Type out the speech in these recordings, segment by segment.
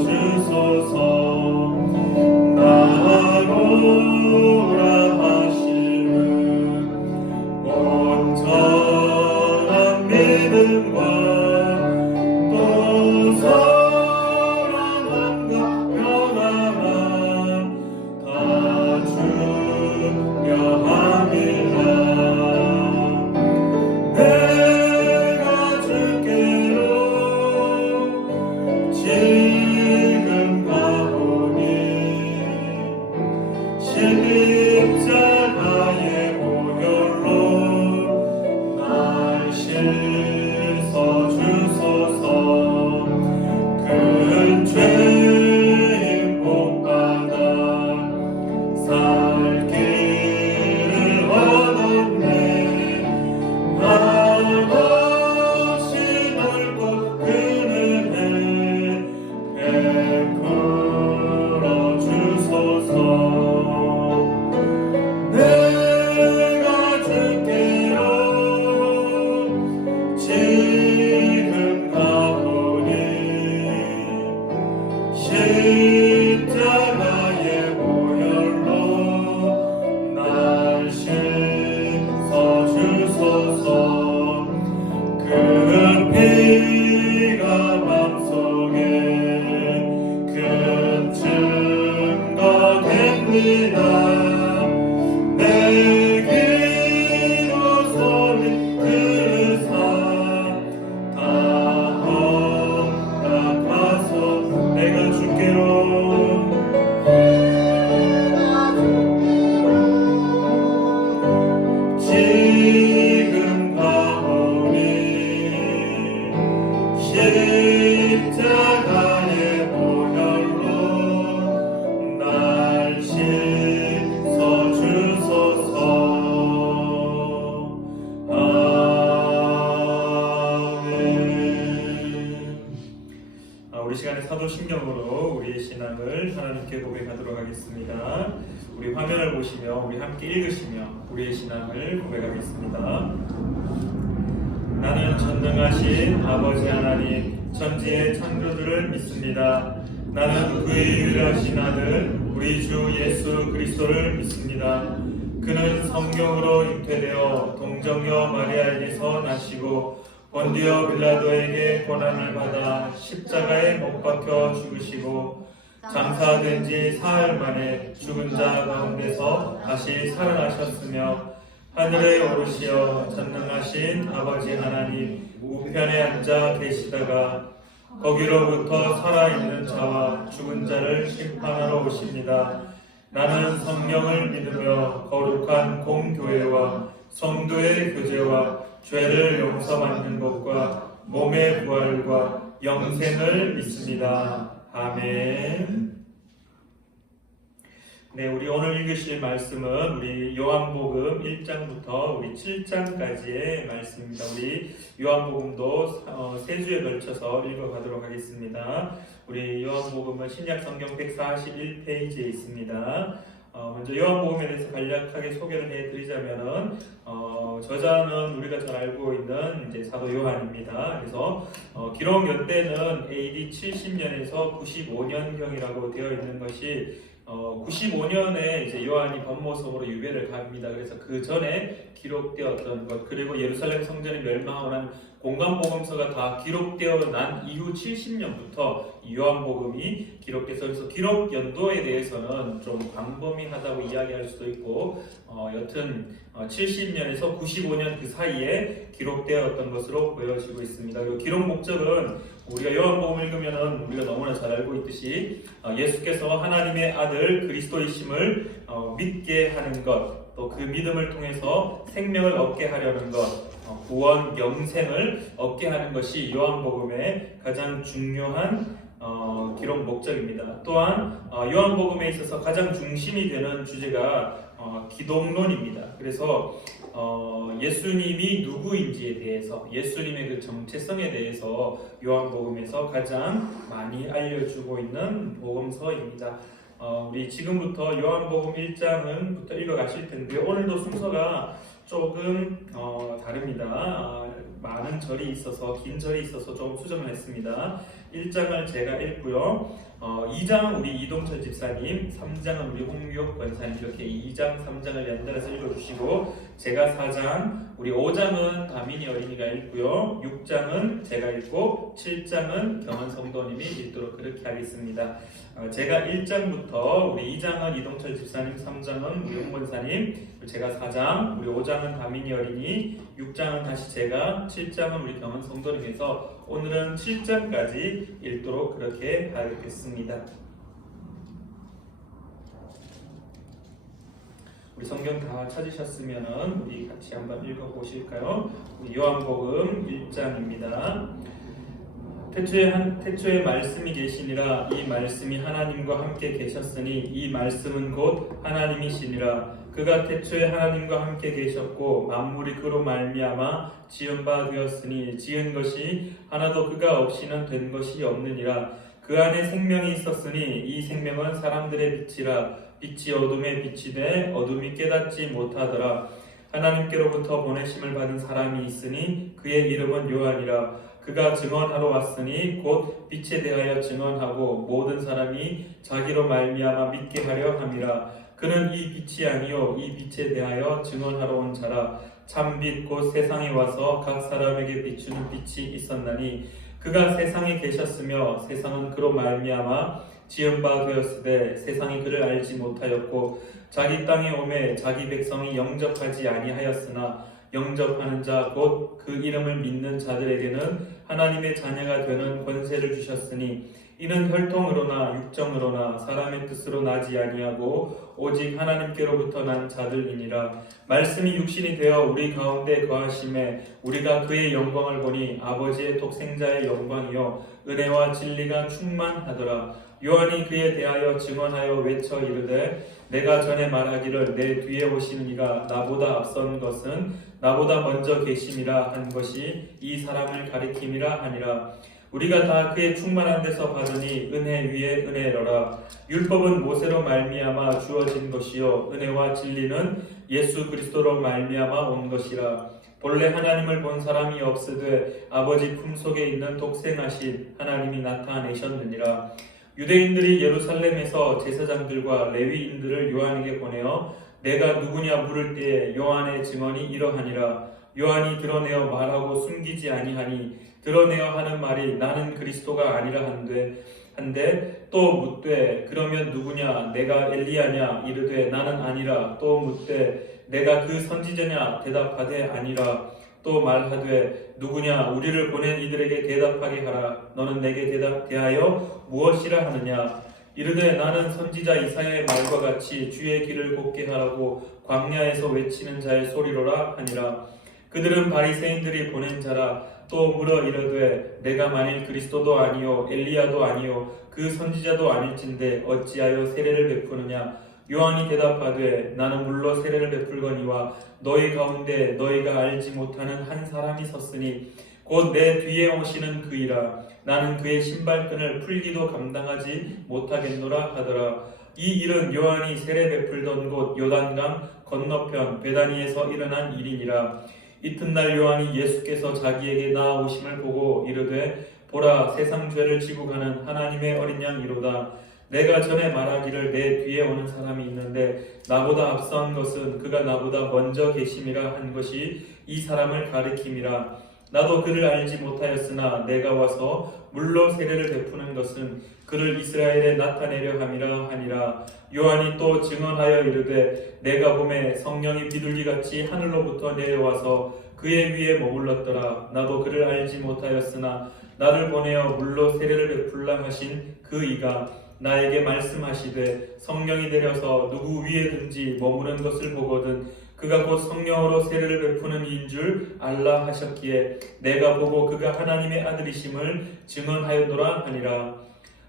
주소서. 나아오라 하심은 온전한 믿음과 또 사랑함과 평안함 다 중요함이라. 내가 주께로 지금 가오니 십자가의 보혈로 날 씻어 주소서. 큰 죄인 복받아 살 길을 얻었네. 한없이 넓고 큰 은혜 베풀어 주소서. 내가 주께로 지금 가오니 십자가의 보혈로 날 씻어 주소서. 그 피가 맘속에 큰 증거 됩니다. 내 기도 소리 들으사 다 허락하소. 내가 주께로 지금 가오니 십자가의 보혈로 날 씻어 주소서. 아멘. 우리 시간에 사도신경으로 우리의 신앙을 하나님께 고백하도록 하겠습니다. 우리 화면을 보시며 우리 함께 읽으시며 우리의 신앙을 고백하겠습니다. 나는 전능하신 아버지 하나님 천지의 창조주를 믿습니다. 나는 그의 유일하신 아들 우리 주 예수 그리스도를 믿습니다. 그는 성령으로 잉태되어 동정녀 마리아에게서 나시고 본디오 빌라도에게 고난을 받아 십자가에 못 박혀 죽으시고 장사된 지 사흘 만에 죽은 자 가운데서 다시 살아나셨으며 하늘에 오르시어 전능하신 아버지 하나님 우편에 앉아 계시다가 거기로부터 살아있는 자와 죽은 자를 심판하러 오십니다. 나는 성령을 믿으며 거룩한 공교회와 성도의 교제와 죄를 용서받는 것과 몸의 부활과 영생을 믿습니다. 아멘. 네, 우리 오늘 읽으실 말씀은 우리 요한복음 1장부터 우리 7장까지의 말씀입니다. 우리 요한복음도 세 주에 걸쳐서 읽어가도록 하겠습니다. 우리 요한복음은 신약 성경 141페이지에 있습니다. 먼저 요한복음에 대해서 간략하게 소개를 해드리자면은 저자는 우리가 잘 알고 있는 이제 사도 요한입니다. 그래서 기록 연대는 AD 70년에서 95년경이라고 되어 있는 것이 95년에 이제 요한이 번모성으로 유배를 갑니다. 그래서 그 전에 기록되었던 것, 그리고 예루살렘 성전이 멸망하고 난 공간복음서가 다 기록되어 난 이후 70년부터 요한복음이 기록돼서, 그래서 기록 연도에 대해서는 좀 광범위하다고 이야기할 수도 있고, 여튼 70년에서 95년 그 사이에 기록되었던 것으로 보여지고 있습니다. 그리고 기록 목적은 우리가 요한복음 읽으면은 우리가 너무나 잘 알고 있듯이 예수께서 하나님의 아들 그리스도이심을 믿게 하는 것, 또 그 믿음을 통해서 생명을 얻게 하려는 것, 구원, 영생을 얻게 하는 것이 요한복음의 가장 중요한 기록 목적입니다. 또한 요한복음에 있어서 가장 중심이 되는 주제가 기독론입니다. 그래서 예수님이 누구인지에 대해서, 예수님의 그 정체성에 대해서 요한복음에서 가장 많이 알려주고 있는 복음서입니다. 우리 지금부터 요한복음 1장부터 읽어가실 텐데요. 오늘도 순서가 조금 다릅니다. 많은 절이 있어서 긴 절이 있어서 조금 수정을 했습니다. 1장을 제가 읽고요. 2장은 우리 이동철 집사님, 3장은 우리 홍유옥 권사님 이렇게 2장, 3장을 연달아서 읽어주시고 제가 4장, 우리 5장은 다민이 어린이가 읽고요. 6장은 제가 읽고 7장은 경원 성도님이 읽도록 그렇게 하겠습니다. 제가 1장부터 우리 2장은 이동철 집사님, 3장은 우리 홍 권사님, 제가 4장, 우리 5장은 다민이 어린이, 6장은 다시 제가, 7장은 우리 경원 성도님에서 오늘은 7장까지 읽도록 그렇게 하겠습니다. 우리 성경 다 찾으셨으면 우리 같이 한번 읽어보실까요? 우리 요한복음 1장입니다. 태초에 말씀이 계시니라. 이 말씀이 하나님과 함께 계셨으니 이 말씀은 곧 하나님이시니라. 그가 태초에 하나님과 함께 계셨고 만물이 그로 말미암아 지은 바 되었으니 지은 것이 하나도 그가 없이는 된 것이 없느니라. 그 안에 생명이 있었으니 이 생명은 사람들의 빛이라. 빛이 어둠에 빛이 돼 어둠이 깨닫지 못하더라. 하나님께로부터 보내심을 받은 사람이 있으니 그의 이름은 요한이라. 그가 증언하러 왔으니 곧 빛에 대하여 증언하고 모든 사람이 자기로 말미암아 믿게 하려 함이라. 그는 이 빛이 아니요 이 빛에 대하여 증언하러 온 자라. 참빛 곧 세상에 와서 각 사람에게 비추는 빛이 있었나니 그가 세상에 계셨으며 세상은 그로 말미암아 지은 바 되었으되 세상이 그를 알지 못하였고 자기 땅에 오매 자기 백성이 영접하지 아니하였으나 영접하는 자 곧 그 이름을 믿는 자들에게는 하나님의 자녀가 되는 권세를 주셨으니 이는 혈통으로나 육정으로나 사람의 뜻으로 나지 아니하고 오직 하나님께로부터 난 자들이니라. 말씀이 육신이 되어 우리 가운데 거하심에 우리가 그의 영광을 보니 아버지의 독생자의 영광이요 은혜와 진리가 충만하더라. 요한이 그에 대하여 증언하여 외쳐 이르되 내가 전에 말하기를 내 뒤에 오시는 이가 나보다 앞선 것은 나보다 먼저 계심이라 한 것이 이 사람을 가리킴이라 하니라. 우리가 다 그의 충만한 데서 받으니 은혜 위에 은혜로라. 율법은 모세로 말미암아 주어진 것이요 은혜와 진리는 예수 그리스도로 말미암아 온 것이라. 본래 하나님을 본 사람이 없으되 아버지 품속에 있는 독생하신 하나님이 나타내셨느니라. 유대인들이 예루살렘에서 제사장들과 레위인들을 요한에게 보내어 내가 누구냐 물을 때에 요한의 증언이 이러하니라. 요한이 드러내어 말하고 숨기지 아니하니 드러내어 하는 말이 나는 그리스도가 아니라 한데 또 묻되 그러면 누구냐 내가 엘리야냐 이르되 나는 아니라 또 묻되 내가 그 선지자냐 대답하되 아니라 또 말하되 누구냐 우리를 보낸 이들에게 대답하게 하라. 너는 내게 대하여 무엇이라 하느냐 이르되 나는 선지자 이사야의 말과 같이 주의 길을 곱게 하라고 광야에서 외치는 자의 소리로라 하니라. 그들은 바리새인들이 보낸 자라. 또 물어 이르되 내가 만일 그리스도도 아니요 엘리야도 아니요 그 선지자도 아닐진데 어찌하여 세례를 베푸느냐. 요한이 대답하되 나는 물로 세례를 베풀거니와 너희 가운데 너희가 알지 못하는 한 사람이 섰으니 곧 내 뒤에 오시는 그이라. 나는 그의 신발끈을 풀기도 감당하지 못하겠노라 하더라. 이 일은 요한이 세례 베풀던 곳 요단강 건너편 베다니에서 일어난 일이니라. 이튿날 요한이 예수께서 자기에게 나아오심을 보고 이르되 보라 세상 죄를 지고 가는 하나님의 어린 양이로다. 내가 전에 말하기를 내 뒤에 오는 사람이 있는데 나보다 앞선 것은 그가 나보다 먼저 계심이라 한 것이 이 사람을 가리킴이라. 나도 그를 알지 못하였으나 내가 와서 물로 세례를 베푸는 것은 그를 이스라엘에 나타내려 함이라 하니라. 요한이 또 증언하여 이르되 내가 보매 성령이 비둘기같이 하늘로부터 내려와서 그의 위에 머물렀더라. 나도 그를 알지 못하였으나 나를 보내어 물로 세례를 베풀라 하신 그 이가 나에게 말씀하시되 성령이 내려서 누구 위에든지 머무는 것을 보거든 그가 곧 성령으로 세례를 베푸는 이인 줄 알라 하셨기에 내가 보고 그가 하나님의 아들이심을 증언하였노라 하니라.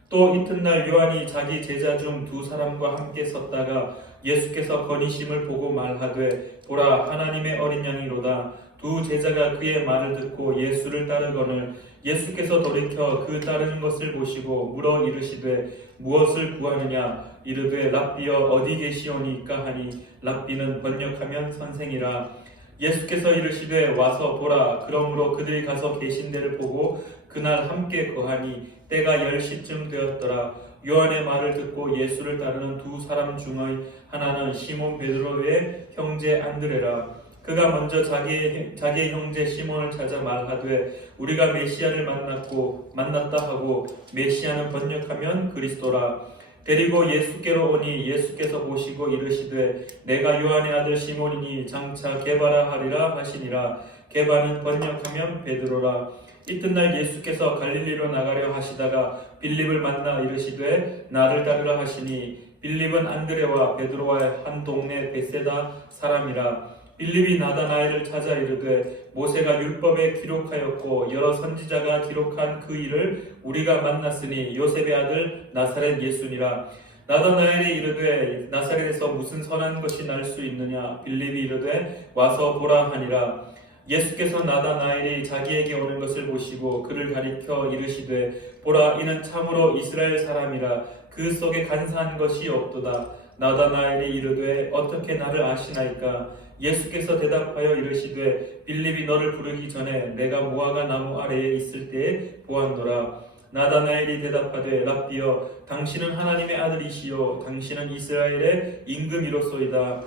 또 이튿날 요한이 자기 제자 중 두 사람과 함께 섰다가 예수께서 거니심을 보고 말하되 보라 하나님의 어린 양이로다. 두 제자가 그의 말을 듣고 예수를 따르거늘 예수께서 돌이켜 그 따르는 것을 보시고 물어 이르시되 무엇을 구하느냐 이르되 랍비여 어디 계시오니까 하니 랍비는 번역하면 선생이라. 예수께서 이르시되 와서 보라. 그러므로 그들이 가서 계신 데를 보고 그날 함께 거하니 때가 10시쯤 되었더라. 요한의 말을 듣고 예수를 따르는 두 사람 중의 하나는 시몬 베드로의 형제 안드레라. 그가 먼저 자기의 형제 시몬을 찾아 말하되 우리가 메시아를 만났다 하고, 메시아는 번역하면 그리스도라. 데리고 예수께로 오니 예수께서 보시고 이르시되 내가 요한의 아들 시몬이니 장차 게바라 하리라 하시니라. 게바는 번역하면 베드로라. 이튿날 예수께서 갈릴리로 나가려 하시다가 빌립을 만나 이르시되 나를 따르라 하시니, 빌립은 안드레와 베드로와의 한 동네 베세다 사람이라. 빌립이 나다나엘을 찾아 이르되 모세가 율법에 기록하였고 여러 선지자가 기록한 그 일을 우리가 만났으니 요셉의 아들 나사렛 예수니라. 나다나엘이 이르되 나사렛에서 무슨 선한 것이 날 수 있느냐. 빌립이 이르되 와서 보라 하니라. 예수께서 나다나엘이 자기에게 오는 것을 보시고 그를 가리켜 이르시되 보라, 이는 참으로 이스라엘 사람이라. 그 속에 간사한 것이 없도다. 나다나엘이 이르되 어떻게 나를 아시나이까. 예수께서 대답하여 이르시되 빌립이 너를 부르기 전에 내가 무화과 나무 아래에 있을 때에 보았노라. 나다나엘이 대답하되 랍비여, 당신은 하나님의 아들이시요 당신은 이스라엘의 임금이로소이다.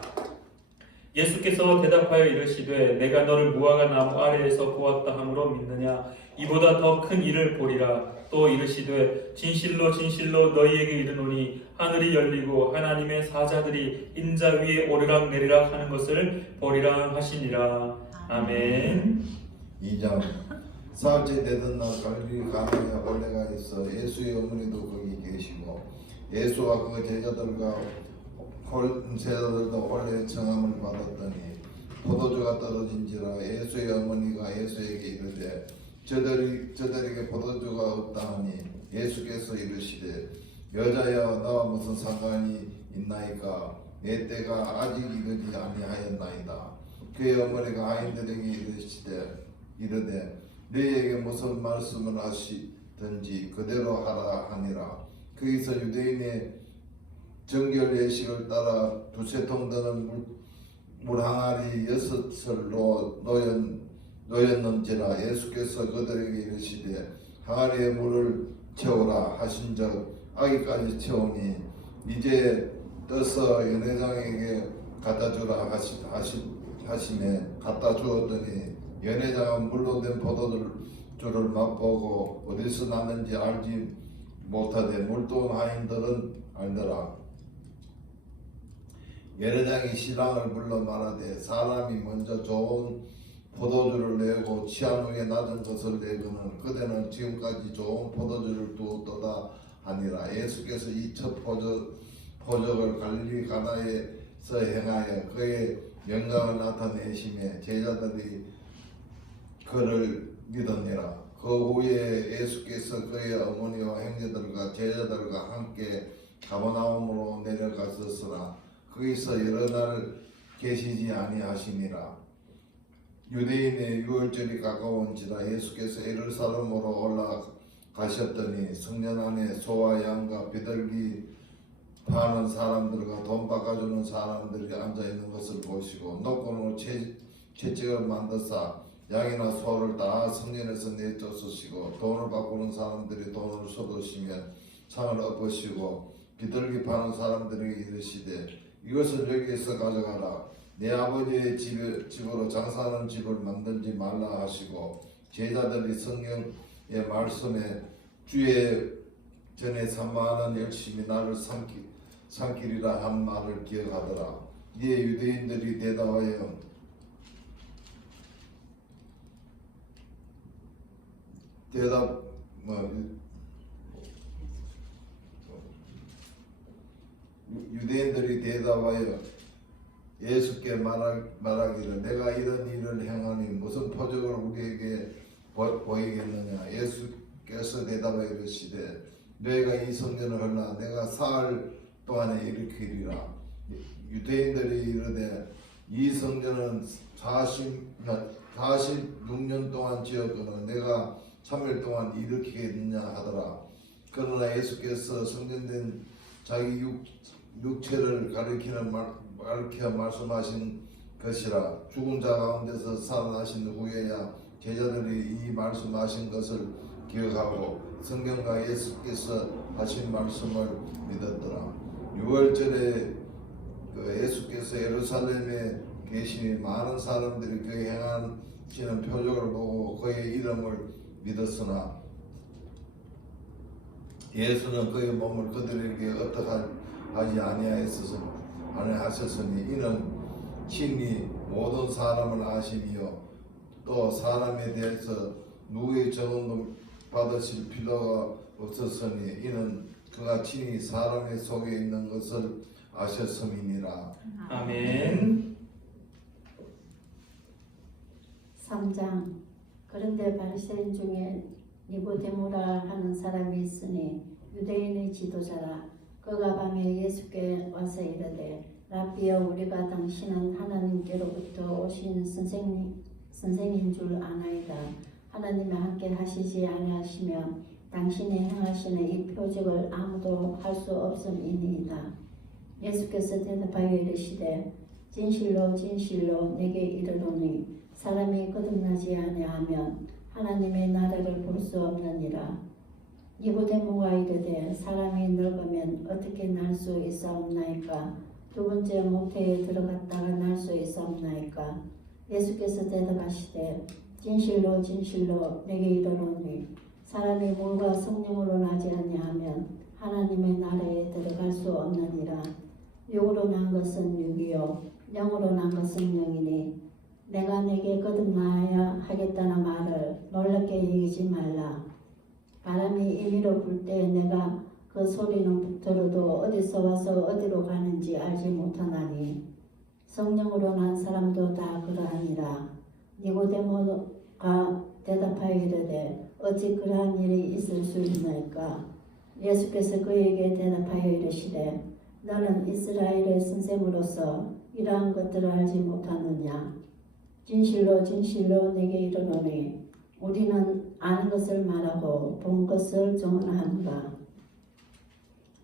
예수께서 대답하여 이르시되 내가 너를 무화과 나무 아래에서 보았다 함으로 믿느냐. 이보다 더 큰 일을 보리라. 또 이르시되 진실로 진실로 너희에게 이르노니 하늘이 열리고 하나님의 사자들이 인자 위에 오르락 내리락 하는 것을 보리라 하시니라. 아멘. 2장. 사흘째 되던 날 갈릴리 가나에 원래가 있어 예수의 어머니도 거기 계시고 예수와 그 제자들도 원래 청함을 받았더니 포도주가 떨어진지라. 예수의 어머니가 예수에게 이르되 저들에게 포도주가 없다 하니 예수께서 이르시되 여자여, 나와 무슨 상관이 있나이까. 내 때가 아직 이르지 아니하였나이다. 그의 어머니가 아이들에게 이르되 너희에게 무슨 말씀을 하시든지 그대로 하라 하니라. 거기서 유대인의 정결 예식을 따라 두세 통 드는 물 항아리 6을 놓였는지라. 예수께서 그들에게 이르시되 항아리에 물을 채우라 하신즉 아기까지 채우니 이제 떠서 연회장에게 갖다 주라 하시매 갖다 주었더니 연회장은 물로 된 포도주를 맛보고 어디서 났는지 알지 못하되 물도 하인들은 알더라. 연회장이 신랑을 불러 말하되 사람이 먼저 좋은 포도주를 내고 취한 후에 낮은 것을 내거는 그대는 지금까지 좋은 포도주를 두었도다 하니라. 예수께서 이 첫 표적을 갈릴리 가나에서 행하여 그의 영광을 나타내시며 제자들이 그를 믿었니라. 그 후에 예수께서 그의 어머니와 형제들과 제자들과 함께 가버나움으로 내려가셨으나 거기서 여러 날 계시지 아니하시니라. 유대인의 유월절이 가까운지라. 예수께서 예루살렘으로 올라가셨더니 성전 안에 소와 양과 비둘기 파는 사람들과 돈 바꿔주는 사람들이 앉아있는 것을 보시고 노끈으로 채찍을 만드사 양이나 소를 다 성전에서 내쫓으시고 돈을 바꾸는 사람들이 돈을 쏟으시면 창을 엎으시고 비둘기 파는 사람들에게 이르시되 이것을 여기에서 가져가라. 내 아버지의 집으로 장사하는 집을 만들지 말라 하시고 제자들이 성경의 말씀에 주의 전에 산만한 열심히 나를 삼키리라 한 말을 기억하더라. 이에 유대인들이 대답하여 예수께 말하기를 내가 이런 일을 행하니 무슨 표적을 우리에게 보이겠느냐. 예수께서 대답하여 이르시되 너희가 이 성전을 헐라 내가 사흘 동안에 일으키리라. 유대인들이 이르되 이 성전은 46년 동안 지었거늘 내가 3일 동안 일으키겠느냐 하더라. 그러나 예수께서 성전된 자기 육체를 가리켜 말씀하신 것이라. 죽은 자 가운데서 살아나신 후에야 제자들이 이 말씀하신 것을 기억하고 성경과 예수께서 하신 말씀을 믿었더라. 6월절에 예수께서 예루살렘에 계시니 많은 사람들이 그의 행하시는 표적을 보고 그의 이름을 믿었으나 예수는 그의 몸을 그들에게 어떡하지 아니하셨으니 이는 친히 모든 사람을 아시니요 또 사람에 대해서 누구의 적응도 받으실 필요가 없었으니 이는 그가 친히 사람의 속에 있는 것을 아셨음이니라. 아멘. 3장. 그런데 바리새인 중에 니고데모라 하는 사람이 있으니 유대인의 지도자라. 그가 밤에 예수께 와서 이르되 라비여 우리가 당신은 하나님께로부터 오신 선생인 줄 아나이다. 하나님이 함께 하시지 아니하시면 당신이 행하시는 이 표적을 아무도 할 수 없음이니이다. 예수께서 대답하여 이르시되 진실로 진실로 내게 이르노니 사람이 거듭나지 아니하면 하나님의 나라를 볼 수 없느니라. 니고데모가 이르되 사람이 늙으면 어떻게 날 수 있사옵나이까? 두 번째 모태에 들어갔다가 날 수 있사옵나이까? 예수께서 대답하시되 진실로 진실로 내게 이르노니 사람이 물과 성령으로 나지 아니하면 하나님의 나라에 들어갈 수 없느니라. 육으로 난 것은 육이요 영으로 난 것은 영이니 내가 내게 거듭나야 하겠다는 말을 놀랍게 여기지 말라. 바람이 임의로 불 때 내가 그 소리는 들어도 어디서 와서 어디로 가는지 알지 못하나니 성령으로 난 사람도 다 그러하니라. 니고데모가 대답하여 이르되 어찌 그러한 일이 있을 수 있나이까? 예수께서 그에게 대답하여 이르시되 너는 이스라엘의 선생으로서 이러한 것들을 알지 못하느냐? 진실로 진실로 내게 이르노니 우리는 아는 것을 말하고 본 것을 증언하노라.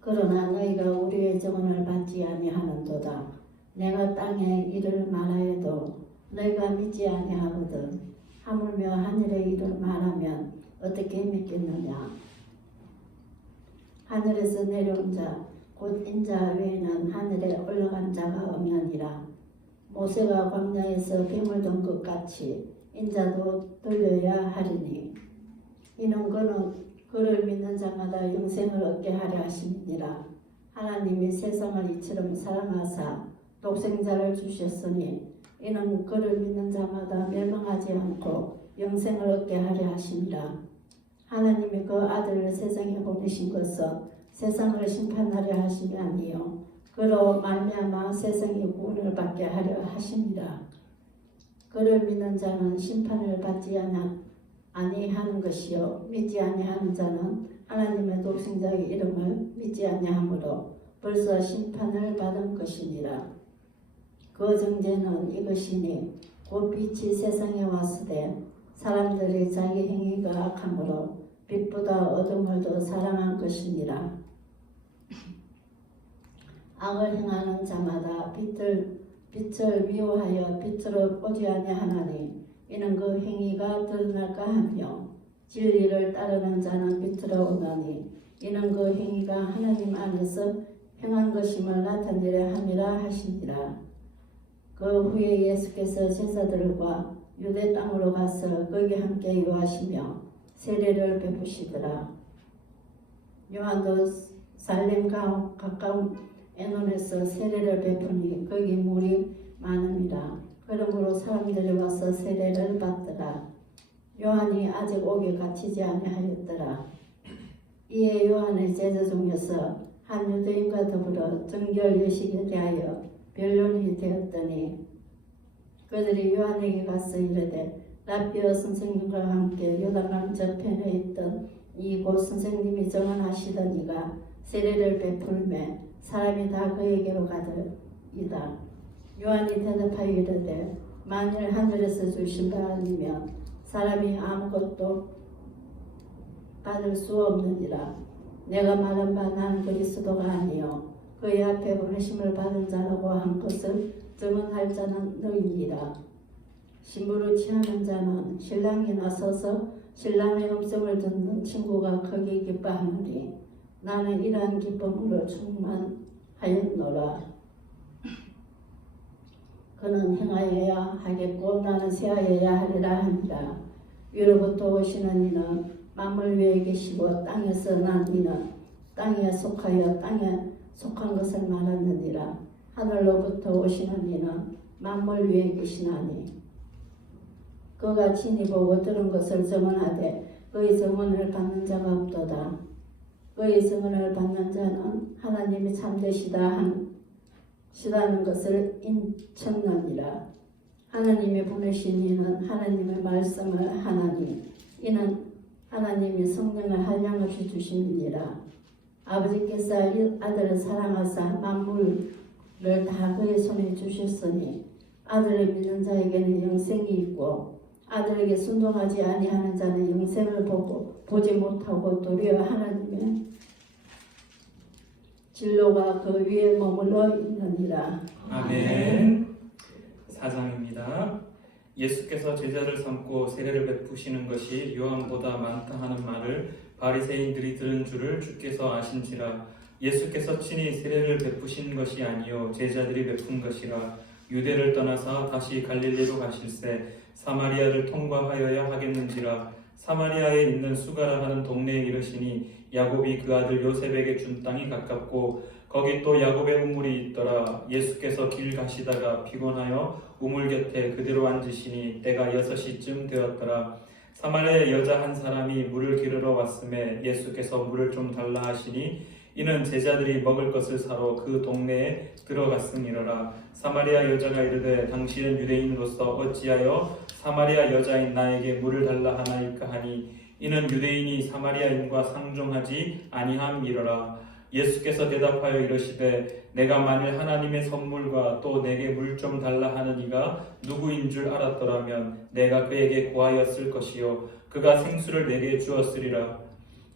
그러나 너희가 우리의 증언을 받지 아니하는도다. 내가 땅에 일을 말하여도 너희가 믿지 아니하거든. 하물며 하늘의 일을 말하면 어떻게 믿겠느냐? 하늘에서 내려온 자 곧 인자 외에는 하늘에 올라간 자가 없느니라. 모세가 광야에서 뱀을 든 것 같이 인자도 돌려야 하리니 이는 그를 믿는 자마다 영생을 얻게 하려 하심이니라. 하나님이 세상을 이처럼 사랑하사 독생자를 주셨으니 이는 그를 믿는 자마다 멸망하지 않고 영생을 얻게 하려 하심이라. 하나님이 그 아들을 세상에 보내신 것은 세상을 심판하려 하심이 아니요 그로 말미암아 세상의 구원을 받게 하려 하심이라. 그를 믿는 자는 심판을 받지 아니하는 것이요 믿지 아니하는 자는 하나님의 독생자의 이름을 믿지 아니하므로 벌써 심판을 받은 것이니라. 그 정죄는 이것이니 곧 빛이 세상에 왔으되 사람들이 자기 행위가 악함으로 빛보다 어둠을 더 사랑한 것이니라. 악을 행하는 자마다 빛을 미워하여 빛으로 오지 아니하나니 이는 그 행위가 드러날까 하며 진리를 따르는 자는 빛으로 오나니 이는 그 행위가 하나님 안에서 행한 것임을 나타내려 함이라 하시니라. 그 후에 예수께서 제자들과 유대 땅으로 가서 거기 함께 유하시며 세례를 베푸시더라. 요한도 살렘 가까운 에논에서 세례를 베푸니 거기 물이 많음이라. 그러므로 사람들이 와서 세례를 받더라. 요한이 아직 옥에 갇히지 아니하였더라. 이에 요한의 제자 중에서 한 유대인과 더불어 정결 여식에 대하여 변론이 되었더니 그들이 요한에게 가서 이르되 라비어 선생님과 함께 요단강 저편에 있던 이 곧 선생님이 정언하시던 이가 세례를 베풀매 사람이 다 그에게로 가더이다. 요한이 대답하여 이르되 만일 하늘에서 주신 바 아니면 사람이 아무것도 받을 수 없느니라. 내가 말한 바 나는 그리스도가 아니요 그의 앞에 보내심을 받은 자라고 한 것을 증언할 자는 너희니라. 신부를 취하는 자는 신랑이 나서서 신랑의 음성을 듣는 친구가 크게 기뻐하노니 나는 이러한 기쁨으로 충만하였노라. 그는 행하여야 하겠고 나는 세하여야 하리라 하니라. 위로부터 오시는 이는 만물 위에 계시고 땅에서 난 이는 땅에 속하여 땅에 속한 것을 말하느니라. 하늘로부터 오시는 이는 만물 위에 계시나니 그가 친히 보고 들은 것을 증언하되 그의 증언을 받는 자가 없도다. 그의 증언을 받는 자는 하나님이 참되시다는 것을 인쳤느니라. 하나님이 보내신 이는 하나님의 말씀을 하나니 이는 하나님이 성령을 한량없이 주심이니라. 아버지께서 아들을 사랑하사 만물을 다 그의 손에 주셨으니 아들을 믿는 자에게는 영생이 있고 아들에게 순종하지 아니하는 자는 영생을 보지 못하고 도리어 하나님의 진로가 그 위에 머물러 있느니라. 아멘. 4장입니다. 예수께서 제자를 삼고 세례를 베푸시는 것이 요한보다 많다 하는 말을 바리새인들이 들은 줄을 주께서 아신지라. 예수께서 친히 세례를 베푸신 것이 아니요 제자들이 베푼 것이라. 유대를 떠나서 다시 갈릴리로 가실새 사마리아를 통과하여야 하겠는지라. 사마리아에 있는 수가라 하는 동네에 이르시니 야곱이 그 아들 요셉에게 준 땅이 가깝고 거기 또 야곱의 우물이 있더라. 예수께서 길 가시다가 피곤하여 우물 곁에 그대로 앉으시니 때가 6시쯤 되었더라. 사마리아 여자 한 사람이 물을 기르러 왔음에 예수께서 물을 좀 달라 하시니 이는 제자들이 먹을 것을 사러 그 동네에 들어갔음이로라. 사마리아 여자가 이르되 당신은 유대인으로서 어찌하여 사마리아 여자인 나에게 물을 달라 하나이까 하니 이는 유대인이 사마리아인과 상종하지 아니함이로라. 예수께서 대답하여 이르시되 내가 만일 하나님의 선물과 또 내게 물 좀 달라 하는 이가 누구인 줄 알았더라면 내가 그에게 구하였을 것이요 그가 생수를 내게 주었으리라.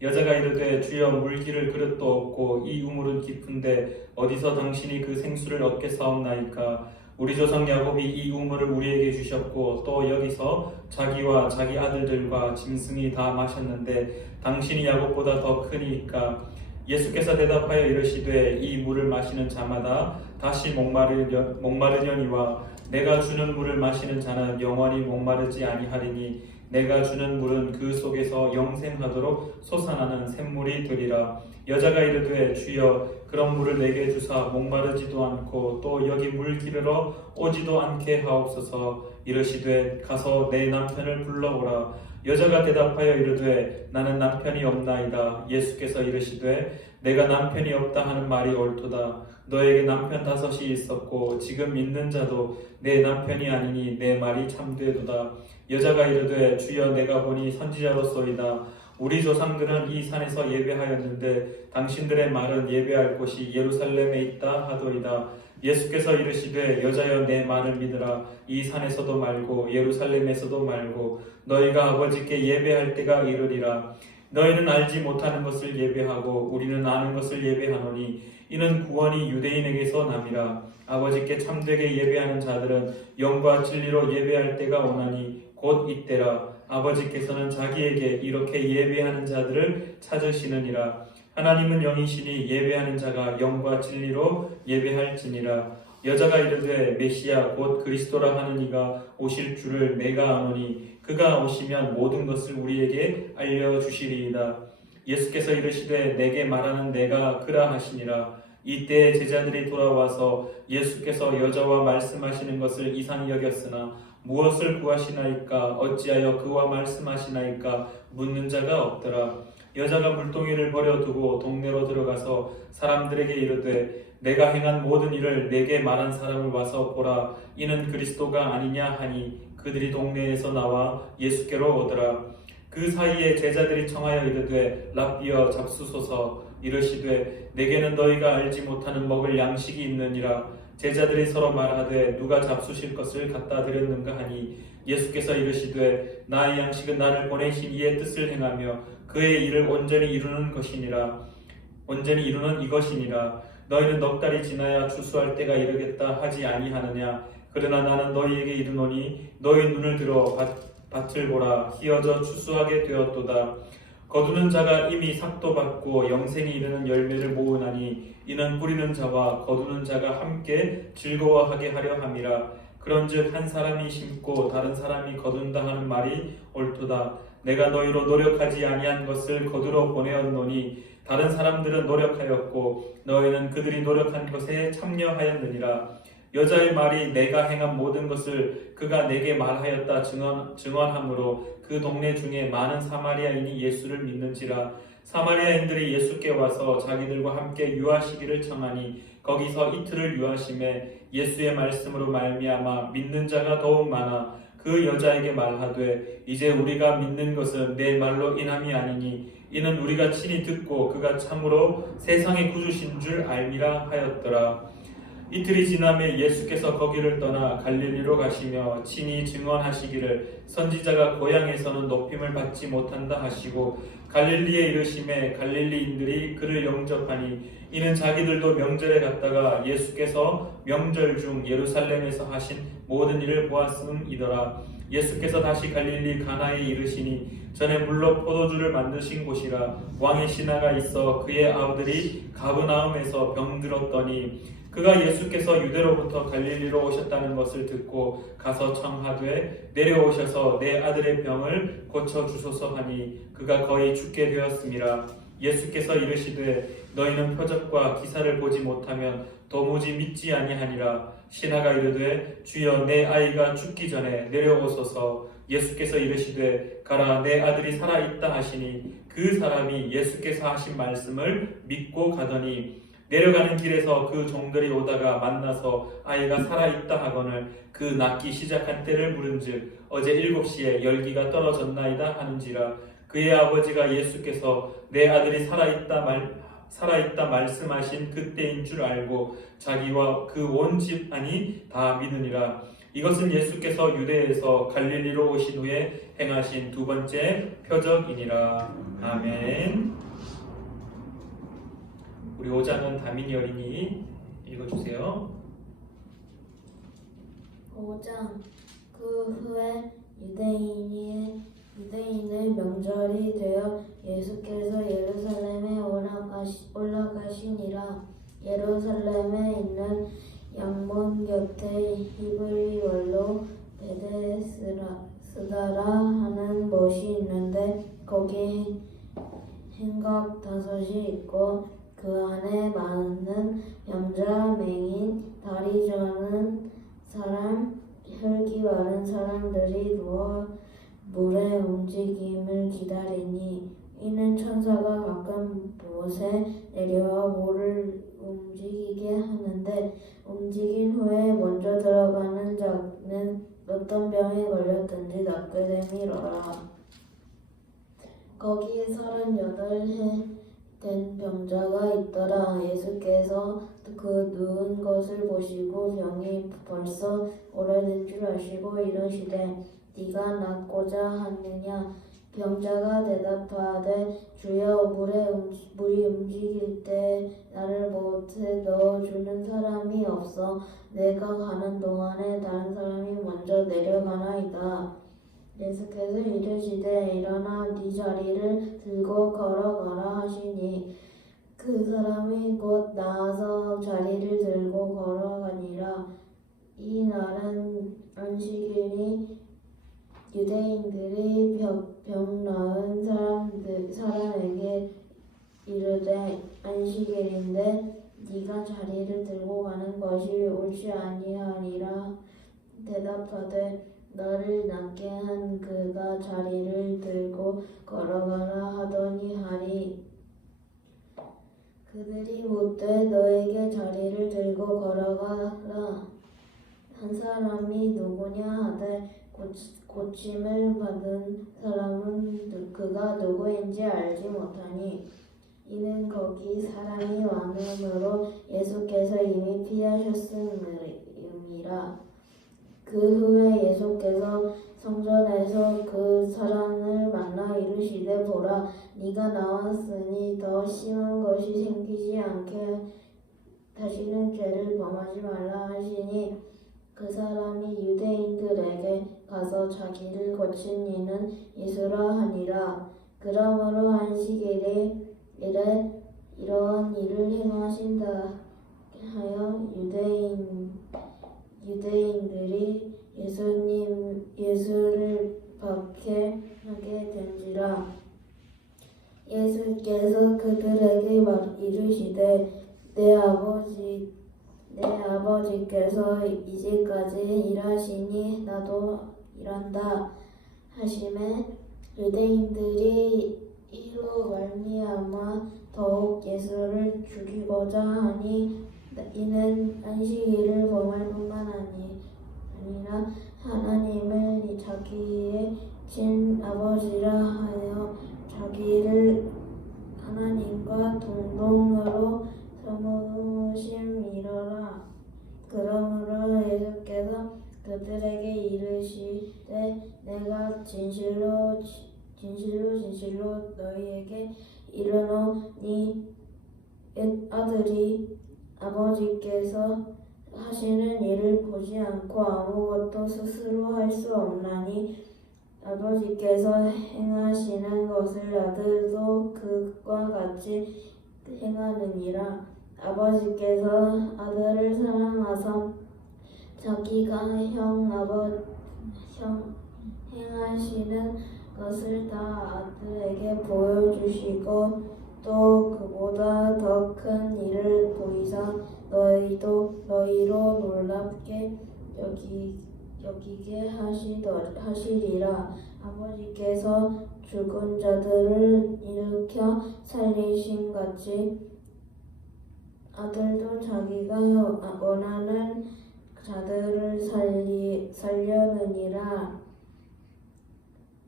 여자가 이르되 주여 물기를 그릇도 없고 이 우물은 깊은데 어디서 당신이 그 생수를 얻게 사옵나이까. 우리 조상 야곱이 이 우물을 우리에게 주셨고 또 여기서 자기와 자기 아들들과 짐승이 다 마셨는데 당신이 야곱보다 더 크니까. 예수께서 대답하여 이르시되 이 물을 마시는 자마다 다시 목마르려니와 내가 주는 물을 마시는 자는 영원히 목마르지 아니하리니 내가 주는 물은 그 속에서 영생하도록 솟아나는 샘물이 되리라. 여자가 이르되 주여 그런 물을 내게 주사 목마르지도 않고 또 여기 물 기르러 오지도 않게 하옵소서. 이르시되 가서 내 남편을 불러오라. 여자가 대답하여 이르되 나는 남편이 없나이다. 예수께서 이르시되 내가 남편이 없다 하는 말이 옳도다. 너에게 남편 5이 있었고 지금 있는 자도 내 남편이 아니니 내 말이 참되도다. 여자가 이르되 주여 내가 보니 선지자로소이다. 우리 조상들은 이 산에서 예배하였는데 당신들의 말은 예배할 곳이 예루살렘에 있다 하도이다. 예수께서 이르시되 여자여 내 말을 믿으라. 이 산에서도 말고 예루살렘에서도 말고 너희가 아버지께 예배할 때가 이르리라. 너희는 알지 못하는 것을 예배하고 우리는 아는 것을 예배하노니 이는 구원이 유대인에게서 남이라. 아버지께 참되게 예배하는 자들은 영과 진리로 예배할 때가 오나니 곧 이때라. 아버지께서는 자기에게 이렇게 예배하는 자들을 찾으시느니라. 하나님은 영이시니 예배하는 자가 영과 진리로 예배할지니라. 여자가 이르되 메시아 곧 그리스도라 하는 이가 오실 줄을 내가 아노니 그가 오시면 모든 것을 우리에게 알려주시리이다. 예수께서 이르시되 내게 말하는 내가 그라 하시니라. 이때 제자들이 돌아와서 예수께서 여자와 말씀하시는 것을 이상히 여겼으나 무엇을 구하시나이까 어찌하여 그와 말씀하시나이까 묻는 자가 없더라. 여자가 물동이를 버려두고 동네로 들어가서 사람들에게 이르되 내가 행한 모든 일을 내게 말한 사람을 와서 보라. 이는 그리스도가 아니냐 하니 그들이 동네에서 나와 예수께로 오더라. 그 사이에 제자들이 청하여 이르되 랍비여 잡수소서. 이르시되 내게는 너희가 알지 못하는 먹을 양식이 있느니라. 제자들이 서로 말하되 누가 잡수실 것을 갖다 드렸는가 하니 예수께서 이르시되 나의 양식은 나를 보내신 이의 뜻을 행하며 그의 일을 온전히 이루는 이것이니라. 너희는 넉 달이 지나야 추수할 때가 이르겠다 하지 아니하느냐. 그러나 나는 너희에게 이르노니 너희 눈을 들어 밭을 보라. 희어져 추수하게 되었도다. 거두는 자가 이미 삭도 받고 영생이 이르는 열매를 모으나니 이는 뿌리는 자와 거두는 자가 함께 즐거워하게 하려 함이라. 그런즉 한 사람이 심고 다른 사람이 거둔다 하는 말이 옳도다. 내가 너희로 노력하지 아니한 것을 거두러 보내었노니 다른 사람들은 노력하였고 너희는 그들이 노력한 것에 참여하였느니라. 여자의 말이 내가 행한 모든 것을 그가 내게 말하였다 증언하므로 그 동네 중에 많은 사마리아인이 예수를 믿는지라. 사마리아인들이 예수께 와서 자기들과 함께 유하시기를 청하니 거기서 이틀을 유하심에 예수의 말씀으로 말미암아 믿는 자가 더욱 많아 그 여자에게 말하되 이제 우리가 믿는 것은 내 말로 인함이 아니니 이는 우리가 친히 듣고 그가 참으로 세상의 구주신 줄 알미라 하였더라. 이틀이 지남에 예수께서 거기를 떠나 갈릴리로 가시며 친히 증언하시기를 선지자가 고향에서는 높임을 받지 못한다 하시고 갈릴리에 이르심에 갈릴리인들이 그를 영접하니 이는 자기들도 명절에 갔다가 예수께서 명절 중 예루살렘에서 하신 모든 일을 보았음이더라. 예수께서 다시 갈릴리 가나에 이르시니 전에 물로 포도주를 만드신 곳이라. 왕의 신하가 있어 그의 아들이 가브나움에서 병들었더니 그가 예수께서 유대로부터 갈릴리로 오셨다는 것을 듣고 가서 청하되 내려오셔서 내 아들의 병을 고쳐주소서 하니 그가 거의 죽게 되었음이라. 예수께서 이르시되 너희는 표적과 기사를 보지 못하면 도무지 믿지 아니하니라. 신하가 이르되 주여 내 아이가 죽기 전에 내려오소서. 예수께서 이르시되 가라 내 아들이 살아있다 하시니 그 사람이 예수께서 하신 말씀을 믿고 가더니 내려가는 길에서 그 종들이 오다가 만나서 아이가 살아있다 하거늘 그 낫기 시작한 때를 물은즉 어제 7시에 열기가 떨어졌나이다 하는지라. 그의 아버지가 예수께서 내 아들이 살아있다 말씀하신 그때인 줄 알고 자기와 그 온 집안이 다 믿으니라. 이것은 예수께서 유대에서 갈릴리로 오신 후에 행하신 두 번째 표적이니라. 아멘. 우리 5장은 다민이 어린이 읽어주세요. 5장. 그 후에 유대인의 명절이 되어 예수께서 예루살렘에 올라가시니라. 예루살렘에 있는 양문 곁에 히브리 말로 베데스다라 하는 못이 있는데 거기 행각 5이 있고 그 안에 많은 병자, 맹인, 다리 저는 사람, 혈기 많은 사람들이 누워 물의 움직임을 기다리니 이는 천사가 가끔 못에 내려와 물을 움직이게 하는데 움직인 후에 먼저 들어가는 자는 어떤 병에 걸렸든지 낫게 됨이로라. 거기에 38해 된 병자가 있더라. 예수께서 그 누운 것을 보시고 병이 벌써 오래된 줄 아시고 이르시되 네가 낫고자 하느냐. 병자가 대답하되 주여 물이 움직일 때 나를 못에 넣어주는 사람이 없어 내가 가는 동안에 다른 사람이 먼저 내려가나이다. 예수께서 이르시되 일어나 네 자리를 들고 걸어가라 하시니 그 사람이 곧 나아서 자리를 들고 걸어가니라. 이 날은 안식일이 유대인들이 병 나은 사람에게 이르되 안식일인데 네가 자리를 들고 가는 것이 옳지 아니하니라. 대답하되 너를 낫게 한 그가 자리를 들고 걸어가라 하더니 하리. 그들이 묻되 너에게 자리를 들고 걸어가라 한 사람이 누구냐 하되 고침을 받은 사람은 그가 누구인지 알지 못하니 이는 거기 사람이 많음으로 예수께서 이미 피하셨음이라. 그 후에 예수께서 성전에서 그 사람을 만나 이르시되 보라 네가 나왔으니 더 심한 것이 생기지 않게 다시는 죄를 범하지 말라 하시니 그 사람이 유대인들에게 가서 자기를 고친 이는 예수라 하니라. 그러므로 안식일에 이러한 일을 행하신다 하여 유대인들이 예수를 박해하게 된지라. 예수께서 그들에게 이르시되 내 아버지께서 이제까지 일하시니 나도 일한다 하시매 유대인들이 이로 말미암아 더욱 예수를 죽이고자 하니 이는 안식일을 범할 뿐만 아니라 하나님을 자기의 친아버지라 하여 자기를 하나님과 동등으로 삼으심이로라. 그러므로 예수께서 그들에게 이르시되 내가 진실로 너희에게 이르노니 아들이 아버지께서 하시는 일을 보지 않고 아무것도 스스로 할 수 없나니 아버지께서 행하시는 것을 아들도 그와 같이 행하느니라. 아버지께서 아들을 사랑하사 자기가 행하시는 것을 다 아들에게 보여주시고 또 그보다 더 큰 일을 보이사 너희로 놀랍게 여기게 하시리라. 아버지께서 죽은 자들을 일으켜 살리신 같이 아들도 자기가 원하는 자들을 살려느니라.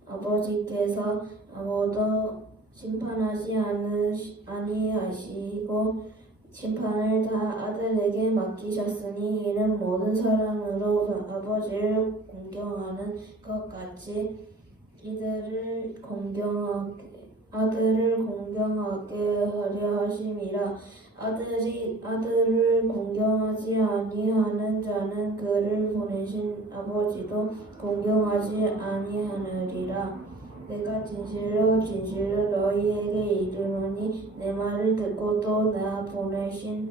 아버지께서 아무도 심판하지 아니하시고 심판을 다 아들에게 맡기셨으니 이는 모든 사람으로 아버지를 공경하는 것 같이 아들을 공경하게 하려 하심이라. 아들을 공경하지 아니하는 자는 그를 보내신 아버지도 공경하지 아니하느니라. 내가 진실로 너희에게 이르노니 내 말을 듣고 또 나 보내신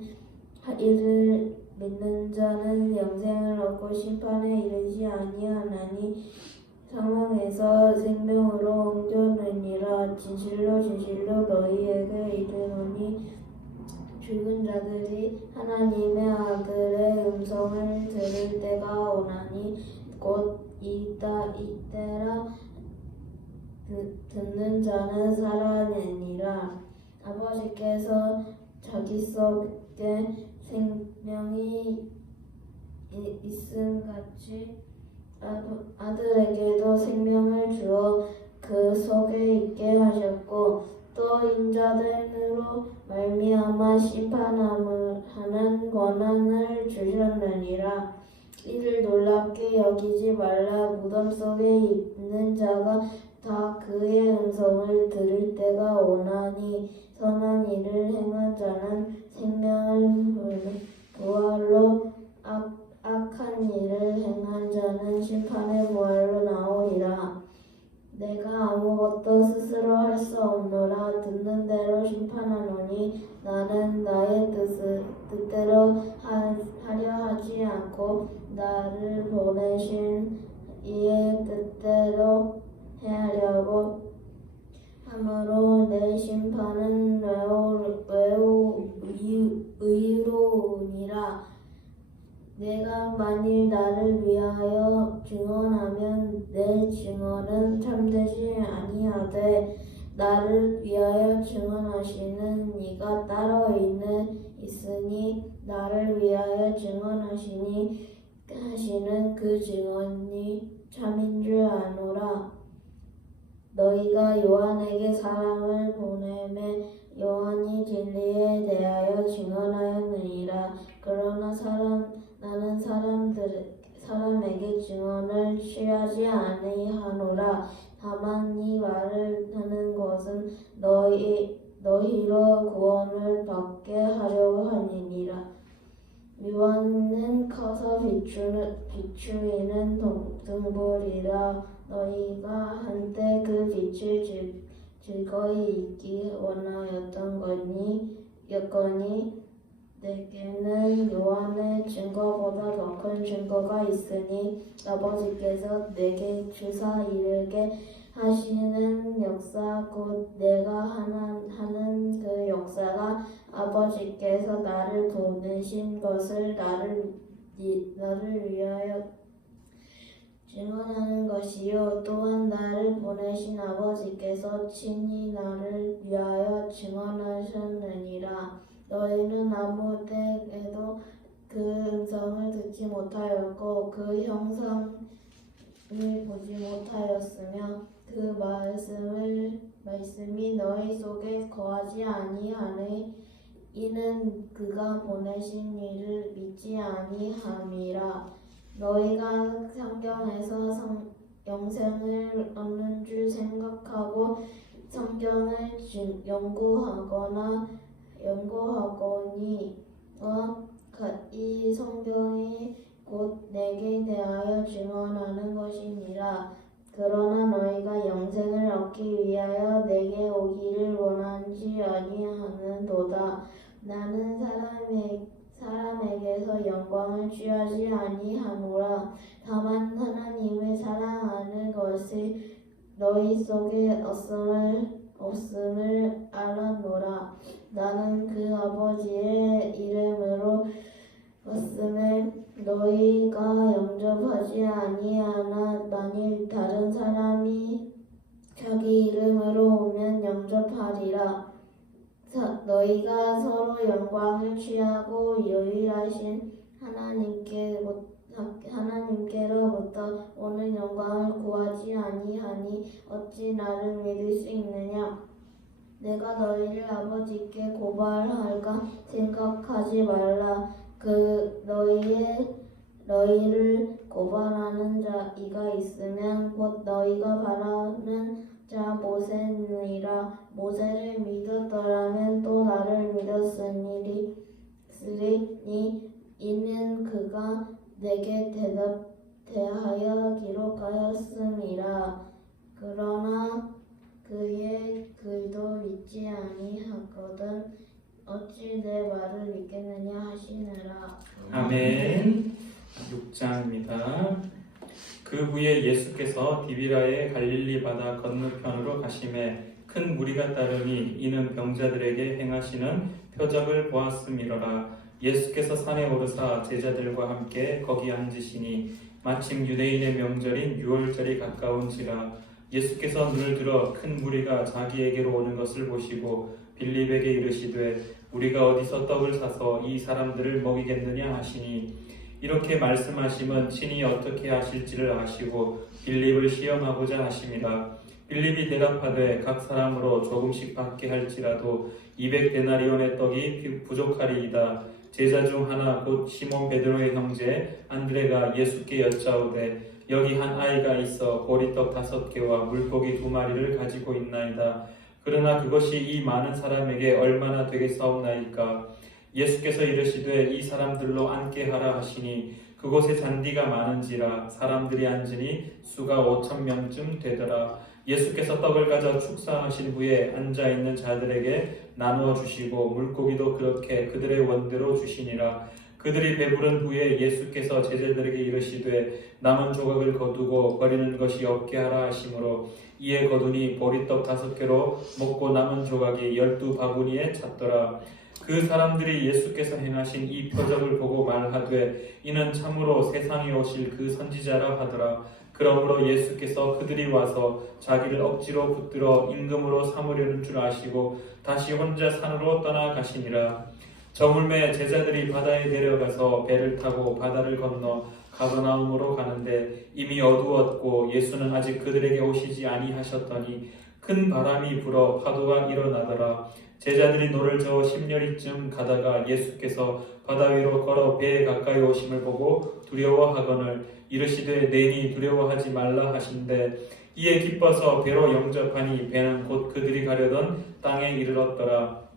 이를 믿는 자는 영생을 얻고 심판에 이르지 아니하나니 사망에서 생명으로 옮겨느니라. 진실로 너희에게 이르노니 죽은 자들이 하나님의 아들의 음성을 들을 때가 오나니 곧 이때라 듣는 자는 살아내니라. 아버지께서 자기 속에 생명이 있음같이 아들에게도 생명을 주어 그 속에 있게 하셨고 또 인자됨으로 말미암아 심판하는 권한을 주셨느니라. 이를 놀랍게 여기지 말라. 무덤 속에 있는 자가 다 그의 음성을 들을 때가 오나니 선한 일을 행한 자는 생명을 부활로 악한 일을 행한 자는 심판의 부활로 나오리라. 내가 아무것도 스스로 할 수 없노라. 듣는 대로 심판하노니 나는 나의 뜻대로 하려 하지 않고 나를 보내신 이의 뜻대로 해하려고 하므로 내 심판은 매우 의로우니라. 내가 만일 나를 위하여 증언하면 내 증언은 참되지 아니하되 나를 위하여 증언하시는 이가 따로 있으니 나를 위하여 증언하시는 그 증언이 참인 줄 아노라. 너희가 요한에게 사람을 보내매 요한이 진리에 대하여 증언하였느니라. 그러나 나는 사람에게 증언을 취하지 아니하노라. 다만 이 말을 하는 것은 너희로 구원을 받게 하려고 함이니라. 요한은 커서 비추이는 등불이라. 너희가 한때 그 빛을 즐거이 잊기 원하였던 거니 내게는 요한의 증거보다 더 큰 증거가 있으니 아버지께서 내게 주사 이르게 하시는 역사 곧 내가 하는 그 역사가 아버지께서 나를 보내신 것을 나를 위하여 증언하는 것이요 또한 나를 보내신 아버지께서 친히 나를 위하여 증언하셨느니라. 너희는 아무 때에도 그 음성을 듣지 못하였고 그 형상을 보지 못하였으며 그 말씀이 너희 속에 거하지 아니하니 이는 그가 보내신 이를 믿지 아니함이라. 너희가 성경에서 영생을 얻는 줄 생각하고 성경을 연구하거니 이 성경이 곧 내게 대하여 증언하는 것이니라. 그러나 너희가 영생을 얻기 위하여 내게 오기를 원하지 아니하는도다. 나는 사람에게서 영광을 취하지 아니하노라. 다만 하나님을 사랑하는 것이 너희 속에 없음을 알았노라. 나는 그 아버지의 이름으로 왔음에 너희가 영접하지 아니하나 만일 다른 사람이 자기 이름으로 오면 영접하리라. 너희가 서로 영광을 취하고 유일하신 하나님께로부터 오는 영광을 구하지 아니하니 어찌 나를 믿을 수 있느냐. 내가 너희를 아버지께 고발할까 생각하지 말라. 너희를 고발하는 이가 있으면 곧 너희가 바라는 자 모세니라. 모세를 믿었더라면 또 나를 믿었으니 이는 그가 내게 대하여 기록하였음이라. 그러나 그의 글도 믿지 아니하거든 어찌 내 말을 믿겠느냐 하시느라. 아멘. 6장입니다. 그 후에 예수께서 디비라의 갈릴리 바다 건너편으로 가심에 큰 무리가 따르니 이는 병자들에게 행하시는 표적을 보았음이로라. 예수께서 산에 오르사 제자들과 함께 거기 앉으시니 마침 유대인의 명절인 유월절이 가까운지라. 예수께서 눈을 들어 큰 무리가 자기에게로 오는 것을 보시고 빌립에게 이르시되 우리가 어디서 떡을 사서 이 사람들을 먹이겠느냐 하시니 이렇게 말씀하심은 친히 어떻게 하실지를 아시고 빌립을 시험하고자 하심이라. 빌립이 대답하되 각 사람으로 조금씩 받게 할지라도 200데나리온의 떡이 부족하리이다. 제자 중 하나 곧 시몬 베드로의 형제 안드레가 예수께 여짜오되 여기 한 아이가 있어 보리떡 5개와 물고기 2마리를 가지고 있나이다. 그러나 그것이 이 많은 사람에게 얼마나 되겠사옵나이까. 예수께서 이르시되 이 사람들로 앉게 하라 하시니 그곳에 잔디가 많은지라 사람들이 앉으니 수가 5,000명쯤 되더라. 예수께서 떡을 가져 축사하신 후에 앉아있는 자들에게 나누어 주시고 물고기도 그렇게 그들의 원대로 주시니라. 그들이 배부른 후에 예수께서 제자들에게 이르시되 남은 조각을 거두고 버리는 것이 없게 하라 하시므로 이에 거두니 보리떡 5개로 먹고 남은 조각이 12바구니에 찼더라. 그 사람들이 예수께서 행하신 이 표적을 보고 말하되 이는 참으로 세상에 오실 그 선지자라 하더라. 그러므로 예수께서 그들이 와서 자기를 억지로 붙들어 임금으로 삼으려는 줄 아시고 다시 혼자 산으로 떠나가시니라. 저물매 제자들이 바다에 내려가서 배를 타고 바다를 건너 가버나움으로 가는데 이미 어두웠고 예수는 아직 그들에게 오시지 아니하셨더니 큰 바람이 불어 파도가 일어나더라. 제자들이 노를 저어 10여리쯤 가다가 예수께서 바다 위로 걸어 배에 가까이 오심을 보고 두려워하거늘 이르시되 내니 두려워하지 말라 하신대 이에 기뻐서 배로 영접하니 배는 곧 그들이 가려던 땅에 이르렀더라.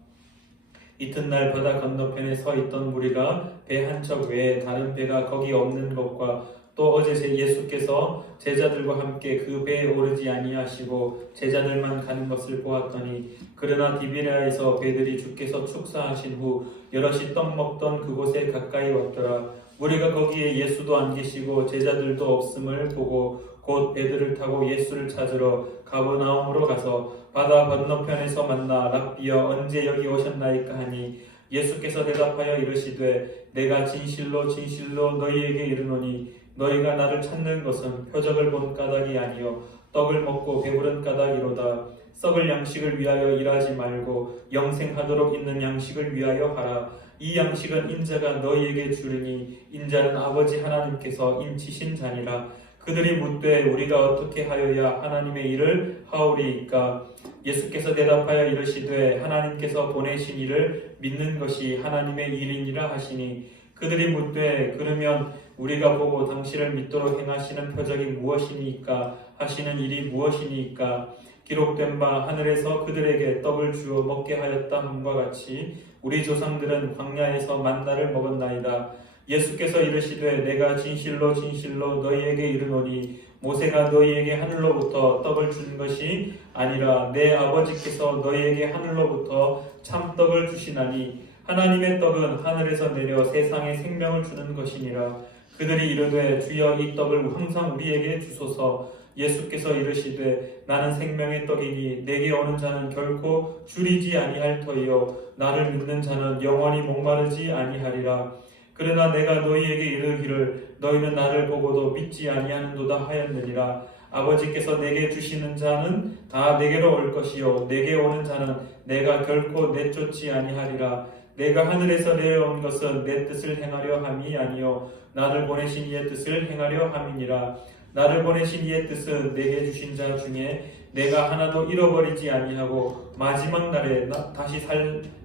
이튿날 바다 건너편에 서 있던 무리가 배 한 척 외에 다른 배가 거기 없는 것과 또 어제 예수께서 제자들과 함께 그 배에 오르지 아니하시고 제자들만 가는 것을 보았더니 그러나 디비랴에서 배들이 주께서 축사하신 후 여럿이 떡 먹던 그곳에 가까이 왔더라. 무리가 거기에 예수도 안 계시고 제자들도 없음을 보고 곧 배들을 타고 예수를 찾으러 가버나움으로 가서 바다 건너편에서 만나 랍비여 언제 여기 오셨나이까 하니 예수께서 대답하여 이르시되 내가 진실로 진실로 너희에게 이르노니 너희가 나를 찾는 것은 표적을 본 까닭이 아니요 떡을 먹고 배부른 까닭이로다. 썩을 양식을 위하여 일하지 말고 영생하도록 있는 양식을 위하여 하라. 이 양식은 인자가 너희에게 주리니 인자는 아버지 하나님께서 인치신 자니라. 그들이 묻되 우리가 어떻게 하여야 하나님의 일을 하오리이까? 예수께서 대답하여 이르시되 하나님께서 보내신 이를 믿는 것이 하나님의 일이니라 하시니 그들이 묻되 그러면 우리가 보고 당신을 믿도록 행하시는 표적이 무엇이니까? 하시는 일이 무엇이니까? 기록된 바 하늘에서 그들에게 떡을 주어 먹게 하였다 함과 같이 우리 조상들은 광야에서 만나를 먹었나이다. 예수께서 이르시되 내가 진실로 진실로 너희에게 이르노니 모세가 너희에게 하늘로부터 떡을 준 것이 아니라 내 아버지께서 너희에게 하늘로부터 참떡을 주시나니 하나님의 떡은 하늘에서 내려 세상에 생명을 주는 것이니라. 그들이 이르되 주여 이 떡을 항상 우리에게 주소서. 예수께서 이르시되 나는 생명의 떡이니 내게 오는 자는 결코 줄이지 아니할 터이요 나를 믿는 자는 영원히 목마르지 아니하리라. 그러나 내가 너희에게 이르기를 너희는 나를 보고도 믿지 아니하는도다 하였느니라. 아버지께서 내게 주시는 자는 다 내게로 올 것이요 내게 오는 자는 내가 결코 내쫓지 아니하리라. 내가 하늘에서 내려온 것은 내 뜻을 행하려 함이 아니요 나를 보내신 이의 뜻을 행하려 함이니라. 나를 보내신 이의 뜻은 내게 주신 자 중에 내가 하나도 잃어버리지 아니하고 마지막 날에 다시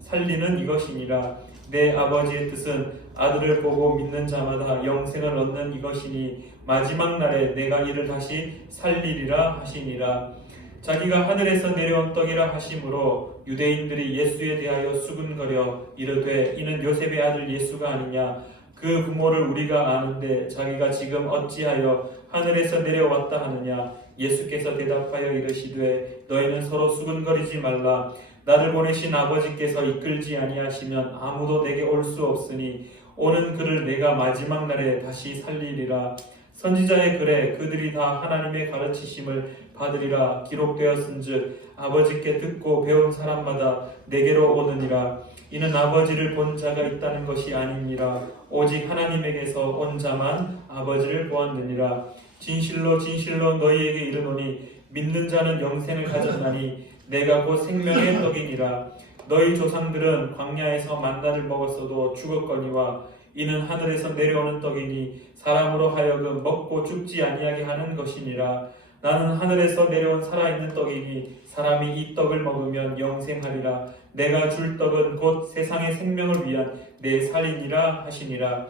살리는 이것이니라. 내 아버지의 뜻은 아들을 보고 믿는 자마다 영생을 얻는 이것이니 마지막 날에 내가 이를 다시 살리리라 하시니라. 자기가 하늘에서 내려온 떡이라 하심으로 유대인들이 예수에 대하여 수군거려 이르되 이는 요셉의 아들 예수가 아니냐. 그 부모를 우리가 아는데 자기가 지금 어찌하여 하늘에서 내려왔다 하느냐. 예수께서 대답하여 이르시되 너희는 서로 수군거리지 말라. 나를 보내신 아버지께서 이끌지 아니하시면 아무도 내게 올 수 없으니 오는 그를 내가 마지막 날에 다시 살리리라. 선지자의 글에 그들이 다 하나님의 가르치심을 받으리라 기록되었은즉 아버지께 듣고 배운 사람마다 내게로 오느니라. 이는 아버지를 본 자가 있다는 것이 아니니라. 오직 하나님에게서 온 자만 아버지를 보았느니라. 진실로 진실로 너희에게 이르노니 믿는 자는 영생을 가졌나니 내가 곧 생명의 떡이니라. 너희 조상들은 광야에서 만나를 먹었어도 죽었거니와 이는 하늘에서 내려오는 떡이니 사람으로 하여금 먹고 죽지 아니하게 하는 것이니라. 나는 하늘에서 내려온 살아있는 떡이니 사람이 이 떡을 먹으면 영생하리라. 내가 줄 떡은 곧 세상의 생명을 위한 내 살이니라 하시니라.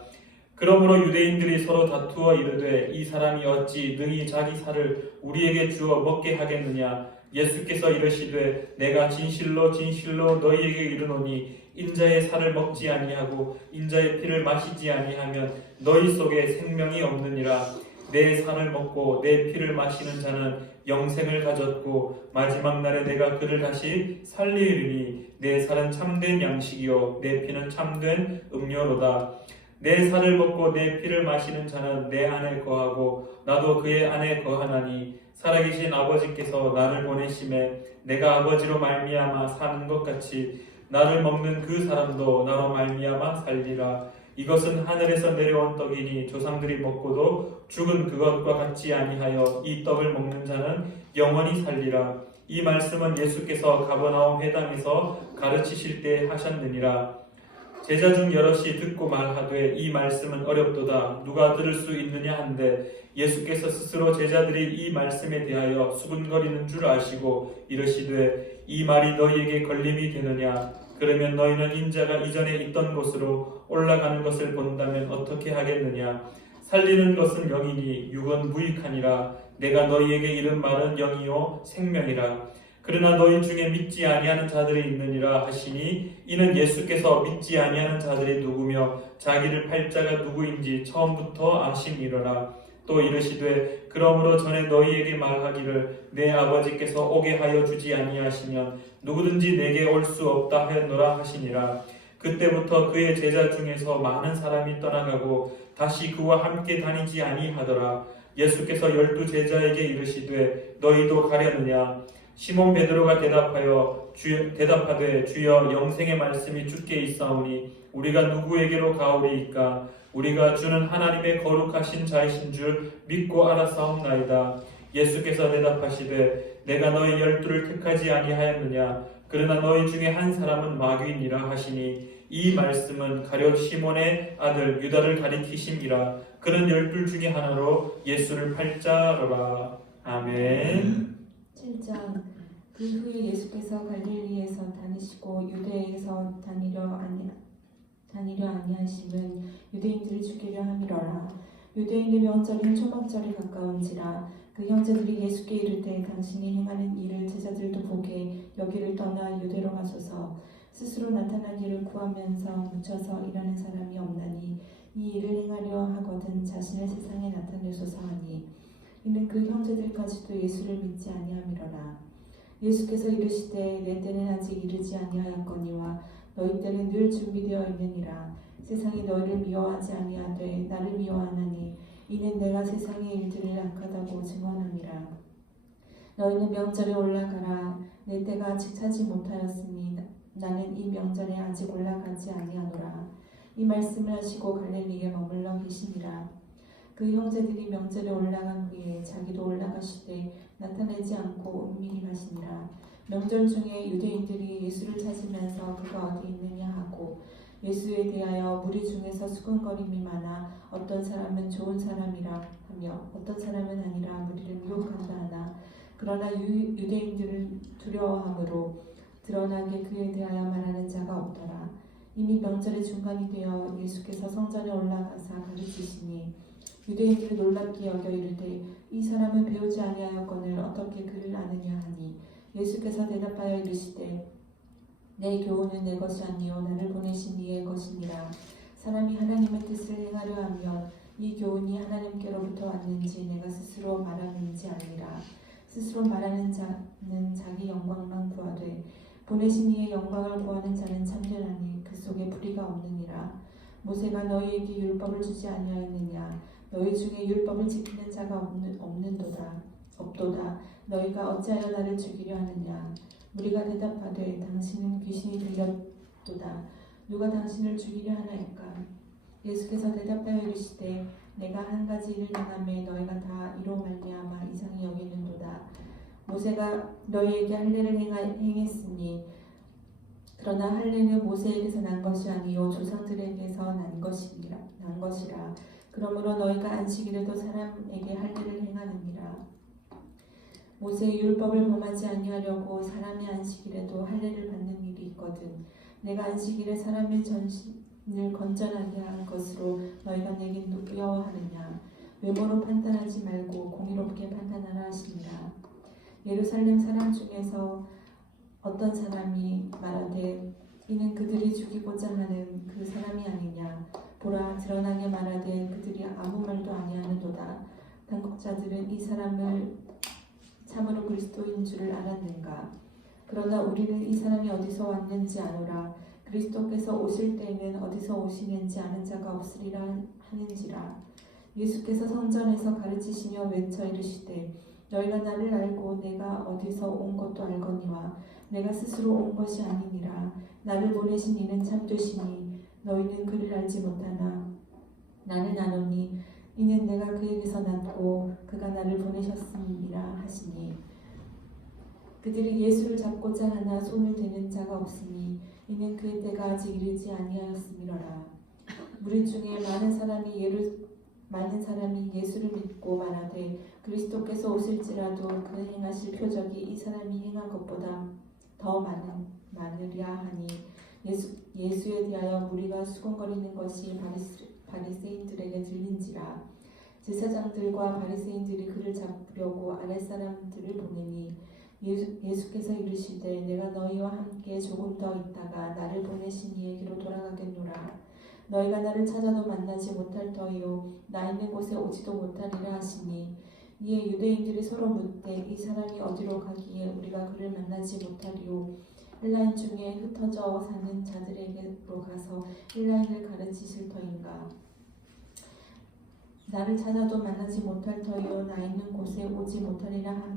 그러므로 유대인들이 서로 다투어 이르되 이 사람이 어찌 능히 자기 살을 우리에게 주어 먹게 하겠느냐. 예수께서 이르시되 내가 진실로 진실로 너희에게 이르노니 인자의 살을 먹지 아니하고 인자의 피를 마시지 아니하면 너희 속에 생명이 없느니라. 내 살을 먹고 내 피를 마시는 자는 영생을 가졌고 마지막 날에 내가 그를 다시 살리리니 내 살은 참된 양식이요 내 피는 참된 음료로다. 내 살을 먹고 내 피를 마시는 자는 내 안에 거하고 나도 그의 안에 거하나니 살아계신 아버지께서 나를 보내심에 내가 아버지로 말미암아 사는 것 같이 나를 먹는 그 사람도 나로 말미암아 살리라. 이것은 하늘에서 내려온 떡이니 조상들이 먹고도 죽은 그것과 같지 아니하여 이 떡을 먹는 자는 영원히 살리라. 이 말씀은 예수께서 가버나움 회당에서 가르치실 때 하셨느니라. 제자 중 여럿이 듣고 말하되 이 말씀은 어렵도다 누가 들을 수 있느냐 한데 예수께서 스스로 제자들이 이 말씀에 대하여 수군거리는 줄 아시고 이르시되 이 말이 너희에게 걸림이 되느냐. 그러면 너희는 인자가 이전에 있던 곳으로 올라가는 것을 본다면 어떻게 하겠느냐. 살리는 것은 영이니 육은 무익하니라. 내가 너희에게 이른 말은 영이요 생명이라. 그러나 너희 중에 믿지 아니하는 자들이 있느니라 하시니 이는 예수께서 믿지 아니하는 자들이 누구며 자기를 팔 자가 누구인지 처음부터 아심이로라. 또 이르시되 그러므로 전에 너희에게 말하기를 내 아버지께서 오게 하여 주지 아니하시면 누구든지 내게 올 수 없다 하였노라 하시니라. 그때부터 그의 제자 중에서 많은 사람이 떠나가고 다시 그와 함께 다니지 아니하더라. 예수께서 12 제자에게 이르시되 너희도 가려느냐? 시몬 베드로가 대답하되 주여 영생의 말씀이 주께 있사오니 우리가 누구에게로 가오리이까? 우리가 주는 하나님의 거룩하신 자이신 줄 믿고 알았사옵나이다. 예수께서 대답하시되 내가 너희 12를 택하지 아니하였느냐? 그러나 너희 중에 한 사람은 마귀니라 하시니 이 말씀은 가룟 시몬의 아들 유다를 가리키심이라. 그는 12 중에 하나로 예수를 팔 자로라. 아멘. 7장. 그 후에 예수께서 갈릴리에서 다니시고 유대에서 다니려 아니하심은 유대인들을 죽이려 함이로라. 유대인의 명절인 초막절이 가까운지라. 그 형제들이 예수께 이르되 당신이 행하는 일을 제자들도 보게 여기를 떠나 유대로 가소서. 스스로 나타난 일을 구하면서 묻혀서 일하는 사람이 없나니 이 일을 행하려 하거든 자신을 세상에 나타내소서 하니 이는 그 형제들까지도 예수를 믿지 아니함이로라. 예수께서 이르시되 내 때는 아직 이르지 아니하였거니와 너희 때는 늘 준비되어 있느니라. 세상이 너희를 미워하지 아니하되 나를 미워하나니 이는 내가 세상의 일들을 악하다고 증언함이라. 너희는 명절에 올라가라. 내 때가 아직 차지 못하였으니 나는 이 명절에 아직 올라가지 아니하노라. 이 말씀을 하시고 갈릴리에 머물러 계시니라. 그 형제들이 명절에 올라간 후에 자기도 올라가시되 나타내지 않고 은밀히 가시니라. 명절 중에 유대인들이 예수를 찾으면서 그가 어디 있느냐 하고 예수에 대하여 무리 중에서 수군거림이 많아 어떤 사람은 좋은 사람이라 하며 어떤 사람은 아니라 무리를 미혹한다 하나 그러나 유대인들을 두려워함으로 드러나게 그에 대하여 말하는 자가 없더라. 이미 명절의 중간이 되어 예수께서 성전에 올라가사 가르치시니 유대인들이 놀랍게 여겨 이르되 이 사람은 배우지 아니하였거늘 어떻게 그를 아느냐 하니 예수께서 대답하여 이르시되 내 교훈은 내 것이 아니요 나를 보내신 이의 것이니라. 사람이 하나님의 뜻을 행하려 하면 이 교훈이 하나님께로부터 왔는지 내가 스스로 말하는지 아니라. 스스로 말하는 자는 자기 영광만 구하되 보내신 이의 영광을 구하는 자는 참되나니 그 속에 불의가 없느니라. 모세가 너희에게 율법을 주지 아니하였느냐? 너희 중에 율법을 지키는 자가 없도다. 너희가 어찌하여 나를 죽이려 하느냐? 무리가 대답하되 당신은 귀신이 들렸도다. 누가 당신을 죽이려 하나이까? 예수께서 대답하여 이르시되 내가 한 가지 일을 행하매 너희가 다 이로 말미암아 이상히 여기는도다. 모세가 너희에게 할례를 행했으니 그러나 할례는 모세에게서 난 것이 아니요 조상들에게서 난 것이라. 그러므로 너희가 안식일에도 사람에게 할례를 행하느니라. 모세의 율법을 범하지 아니하려고 사람의 안식일에도 할례를 받는 일이 있거든. 내가 안식일에 사람의 전신을 건전하게 한 것으로 너희가 내게 두려워하느냐? 외모로 판단하지 말고 공의롭게 판단하라 하시니라. 예루살렘 사람 중에서 어떤 사람이 말하되 이는 그들이 죽이고자 하는 그 사람이 아니냐? 보라 드러나게 말하되 그들이 아무 말도 아니하는도다. 당국자들은 이 사람을 참으로 그리스도인 줄을 알았는가? 그러나 우리는 이 사람이 어디서 왔는지 아노라. 그리스도께서 오실 때에는 어디서 오시는지 아는 자가 없으리라 하는지라. 예수께서 성전에서 가르치시며 외쳐 이르시되 너희가 나를 알고 내가 어디서 온 것도 알거니와 내가 스스로 온 것이 아니니라. 나를 보내신 이는 참되시니 너희는 그를 알지 못하나 나는 아노니 이는 내가 그에게서 났고 그가 나를 보내셨음이라 하시니 그들이 예수를 잡고자 하나 손을 대는 자가 없으니 이는 그의 때가 아직 이르지 아니하였음이로라. 무리 중에 많은 사람이 예수를 믿고 말하되 그리스도께서 오실지라도 그 행하실 표적이 이 사람이 행한 것보다 더 많으랴 하니 예수에 대하여 무리가 수군거리는 것이 바리새인들에게 들린지라. 제사장들과 바리새인들이 그를 잡으려고 아랫사람들을 보내니 예수께서 이르시되 내가 너희와 함께 조금 더 있다가 나를 보내신 이에게로 돌아가겠노라. 너희가 나를 찾아도 만나지 못할 터이요 나 있는 곳에 오지도 못하리라 하시니 이에 유대인들이 서로 묻되 이 사람이 어디로 가기에 우리가 그를 만나지 못하리요 헬라인 중에 흩어져 사는 자들에게로 가서 헬라인을 가르치실 터인가. 나를 찾아도 만나지 못할 터이요 나 있는 곳에 오지 못하리라 한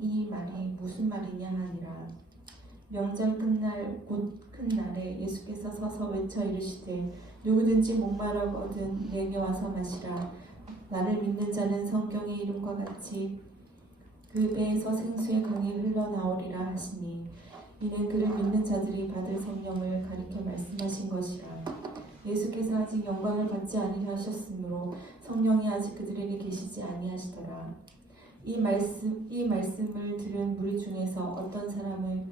이 말이 무슨 말이냐 하니라. 명절 끝날 곧 큰 날에 예수께서 서서 외쳐 이르시되 누구든지 목마르거든 내게 와서 마시라. 나를 믿는 자는 성경의 이름과 같이 그 배에서 생수의 강이 흘러나오리라 하시니 이는 그를 믿는 자들이 받을 성령을 가리켜 말씀하신 것이라. 예수께서 아직 영광을 받지 아니하셨으므로 하셨으므로 성령이 아직 그들에게 계시지 아니하시더라. 이 말씀을 들은 무리 중에서 어떤 사람은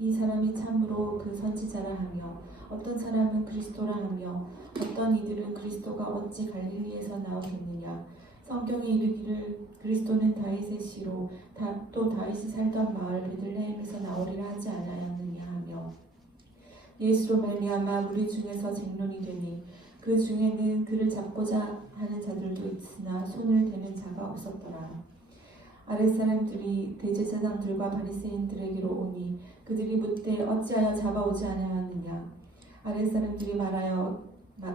이 사람이 참으로 그 선지자라 하며 어떤 사람은 그리스도라 하며 어떤 이들은 그리스도가 어찌 갈릴리에서 나오겠느냐. 성경이 이르기를 그리스도는 다윗의 씨로 또 다윗이 살던 마을 베들레헴에서 나오리라 하지 않았느냐 하며 예수로 말미암아 무리 중에서 쟁론이 되니 그 중에는 그를 잡고자 하는 자들도 있으나 손을 대는 자가 없었더라. 아랫사람들이 대제사장들과 바리새인들에게로 오니 그들이 묻되 어찌하여 잡아오지 아니하느냐. 아랫사람들이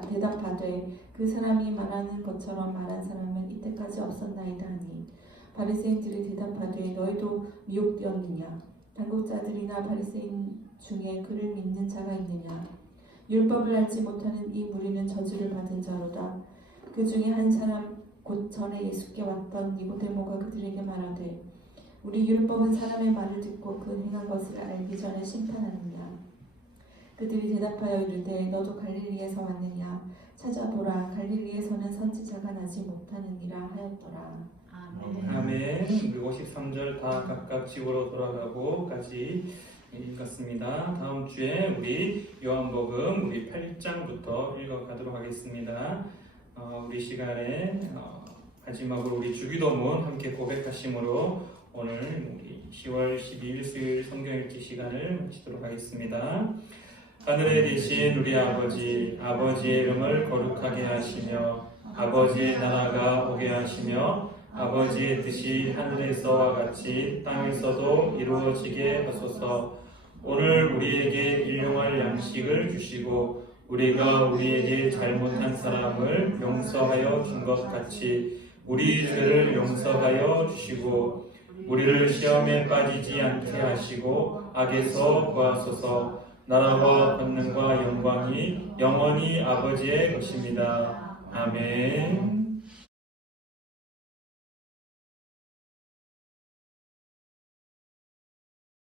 대답하되 그 사람이 말하는 것처럼 말한 사람은 이때까지 없었나이다 하니 바리새인들이 대답하되 너희도 미혹되었느냐. 당국자들이나 바리새인 중에 그를 믿는 자가 있느냐. 율법을 알지 못하는 이 무리는 저주를 받은 자로다. 그 중에 한 사람 곧 전에 예수께 왔던 니고데모가 그들에게 말하되 우리 율법은 사람의 말을 듣고 그 행한 것을 알기 전에 심판하느냐. 그들이 대답하여 이르되 너도 갈릴리에서 왔느냐. 찾아보라 갈릴리에서는 선지자가 나지 못하느니라 하였더라. 아멘. 53절 다 각각 집으로 돌아가고까지 읽었습니다. 다음 주에 우리 요한복음 우리 8장부터 읽어가도록 하겠습니다. 우리 시간에 마지막으로 우리 주기도문 함께 고백하심으로 오늘 우리 10월 12일 수요일 성경 읽기 시간을 마치도록 하겠습니다. 하늘에 계신 우리 아버지, 아버지의 이름을 거룩하게 하시며 아버지의 나라가 오게 하시며 아버지의 뜻이 하늘에서와 같이 땅에서도 이루어지게 하소서. 오늘 우리에게 일용할 양식을 주시고 우리가 우리에게 잘못한 사람을 용서하여 준 것 같이 우리 죄를 용서하여 주시고 우리를 시험에 빠지지 않게 하시고 악에서 구하소서. 나라와 권능과 영광이 영원히 아버지의 것입니다. 아멘.